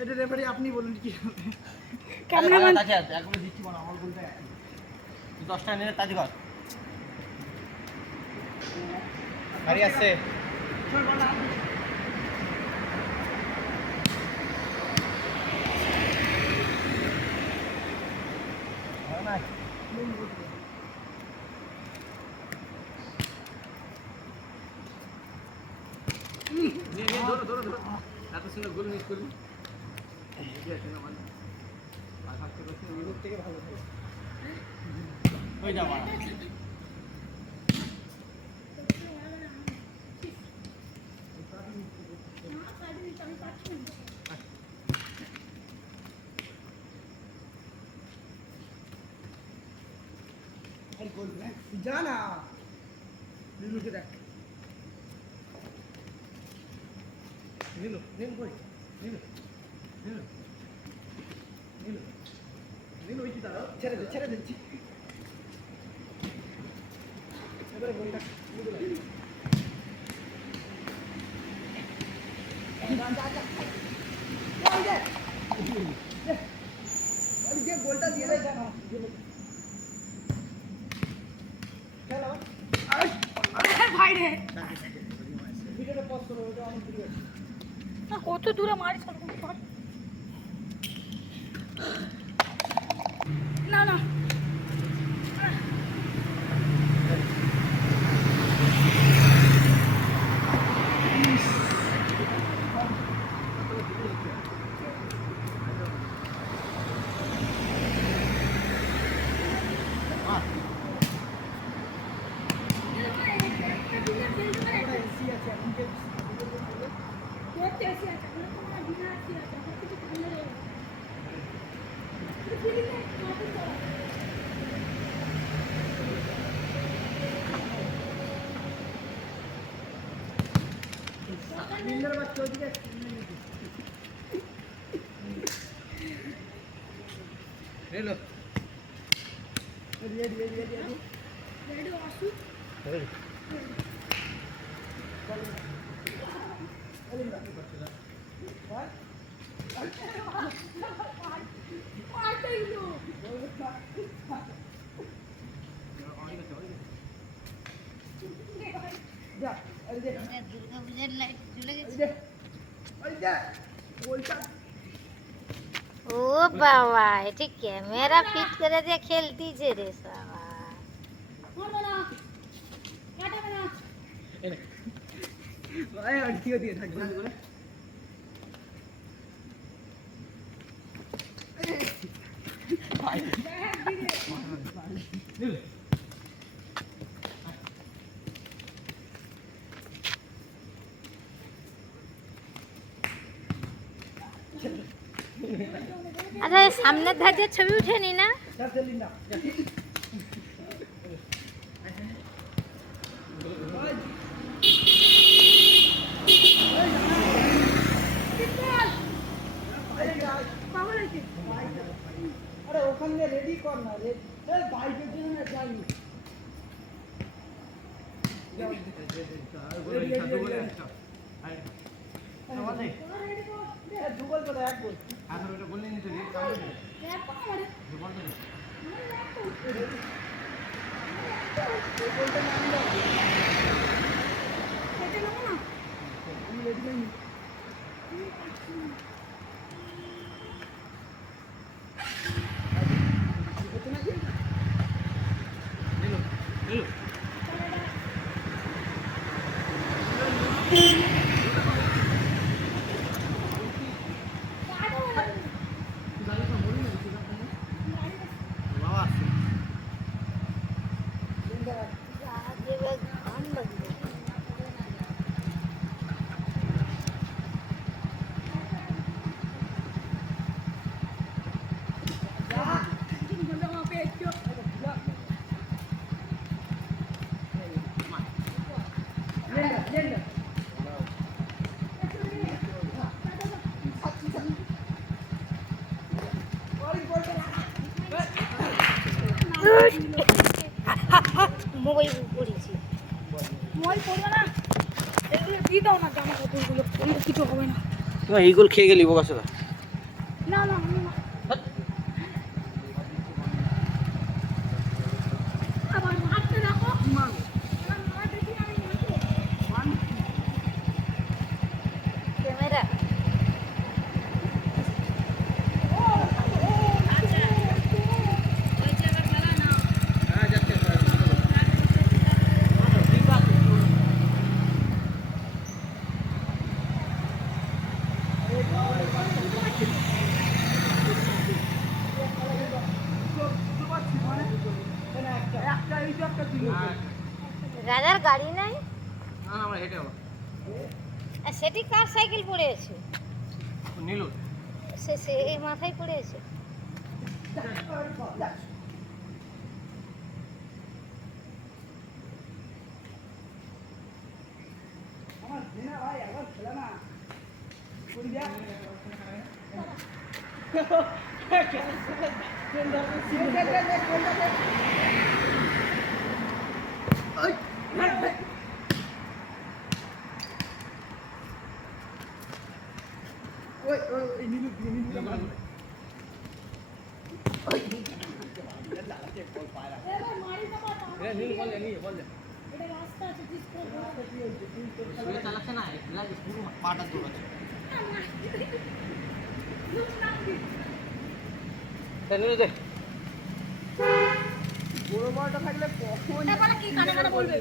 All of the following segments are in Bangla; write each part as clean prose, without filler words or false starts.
এটা রেফারি আপনি বলুন কি ক্যামেরাম্যান আছে একবার দিচ্ছি বল আমার বলতে 10টা নিয়ে তাজি কর গাড়ি আসছে ধরো ধরো ধরো এত সুন্দর গোল মিস করলি থেকে ভালো হয়ে যাবা জানা লিলুকে দেখ নিলো নিল কই নিলো নিলো নিলো নিলো ওই কি দাঁড়াও ছেড়ে দিচ্ছি এবারে গোলটা গোলটা দিয়ে দেয় কত দূরে মারিস না না নিলো দুর্গাপূজার লাইট চলে গেছে ও বাবা এটা ক্যামেরা ফিট করে দিয়ে খেলতিছে রে সাবা দিয়ে থাকবে আচ্ছা সামনের ধারে ছবি উঠেনি না আরে ওখানে রেডি কর না রে বাইকের জন্য যাইনি দুগল করে এক গোল বললি নিতে মোবাইল পড়েছি। মোবাইল পড়বে না, এগুলো দিয়ে দাও না, জামা কাপড়গুলো পরলে কিছু হবে না। তুই এইগুলো খেয়ে গেলি বোকাসে না না আমি না। আবার হাতটা রাখো। আমার মা দেখি আমি নাচবো। ক্যামেরা রাজার গাড়ি নাই, আমরা হেঁটে যাবো। আর সেটি কার সাইকেল পড়ে আছে? নীলু সে এই মাথায় পড়ে আছে। আমার দিনা ভাই একবার খেলে না করি দেখ ওই ওই ওই নীলু নীলু এবার মারি না বাবা। নীলু বল নীলু বল এটা রাস্তা আছে, ডিসকো। শুয়ে চালাচ্ছে না এগুলা পুরো পাটা দৌড়াচ্ছে নীলু দেখ বড় বড়টা থাকলে কখন এটা বলে কি কানে কানে বলবে?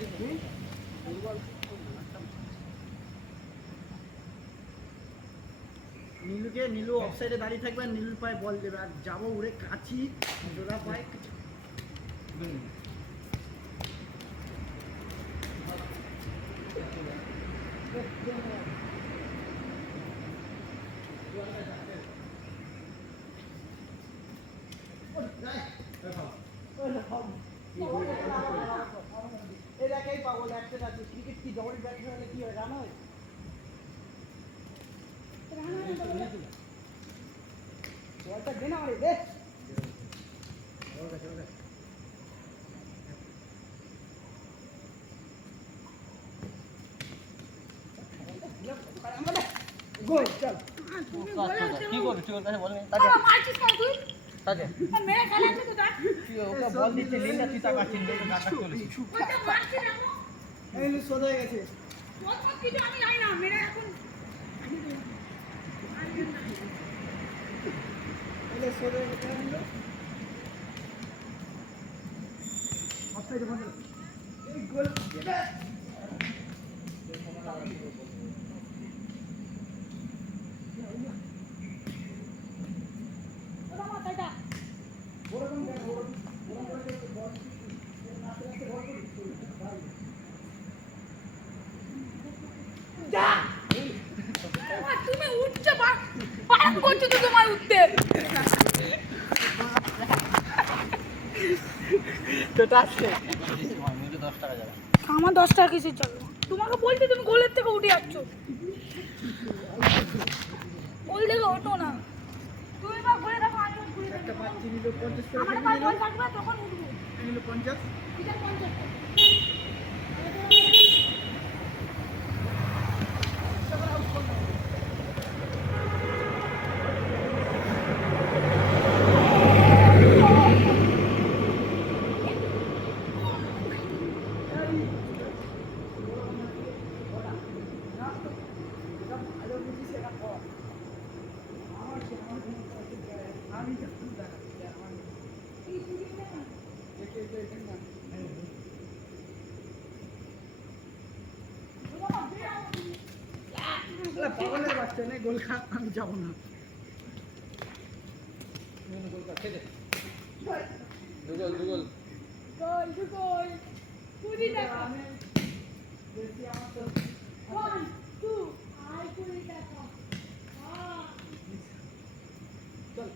নীলুকে নীলু অফসাইডে দাঁড়িয়ে থাকবে আর নীলুর পায়ে বল দেবে আর যাবো উড়ে কাছি জোড়া পায়ে এই দেখাই পাগল একটা আছে ক্রিকেট কি ডবল ব্যাট হলে কি হয় জানো বলটা দে না রে দে গোল চল তুমি বলে আচ্ছা কি করবি তুই ওর কাছে বল নি বাবা মারছিস কেন তুই? তাকে আর মেরে খেলাচ্ছিস কোথায়? তুই ওকে বল দিচ্ছে লিঙ্গা তুই তাকা চিনতে গাটা চলেছিস ওইটা মারছি না। এই সোজা হয়ে গেছে তোর মত কিছু আমি জানি না, মেরে এখন এই সোজা হয়ে গেছে অফসাইডে বল এই গোল ওটা মাথাটা তুমি উঠছে বারণ করছো তো তোমার উঠতে। তো টাচছে নীলু 10 টাকা যাবে আমার 10 টাকা কিসের চলো? তোমাকে বলতে তুমি গোলের থেকে উঠে যাচ্ছ। গোল থেকে ওঠো না, তুমি বা ঘুরে দেখো আমি ঘুরে একটা দেখো। পাচ্ছি নিল 50 করে আমার পায়ে বল থাকবে তখন উঠবো। নিল 50 এটা 50 ভালো বুঝি সেটা কর আমার আমি আমার পাগলের বাচ্চা নেই গোল খা আমি যাবো না দুগল গোল গোল কুড়ি টাকা। বেশি আমার তো 1 2 আই কুড়ি টাকা। চল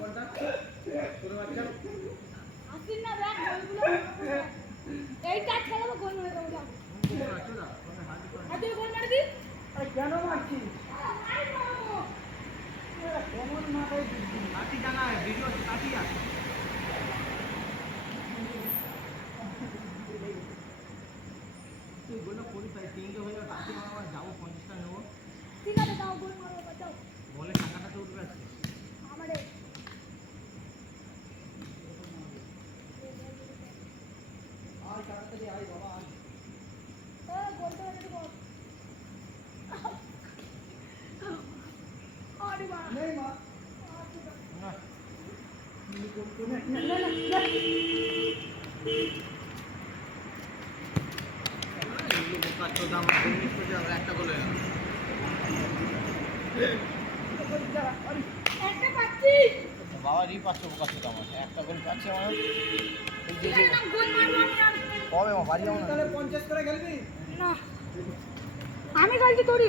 বলটা ছোট বাচ্চা একটা গোলে একটা পাচ্ছি বাবা রি পাচ্ছে বোকা ছোট আমার একটা গোল পাচ্ছে আমার গোল মারবো আমি আর। কবে বাড়ি যাবো না তাহলে 50 করে খেলবি? না আমি কালকে তোরি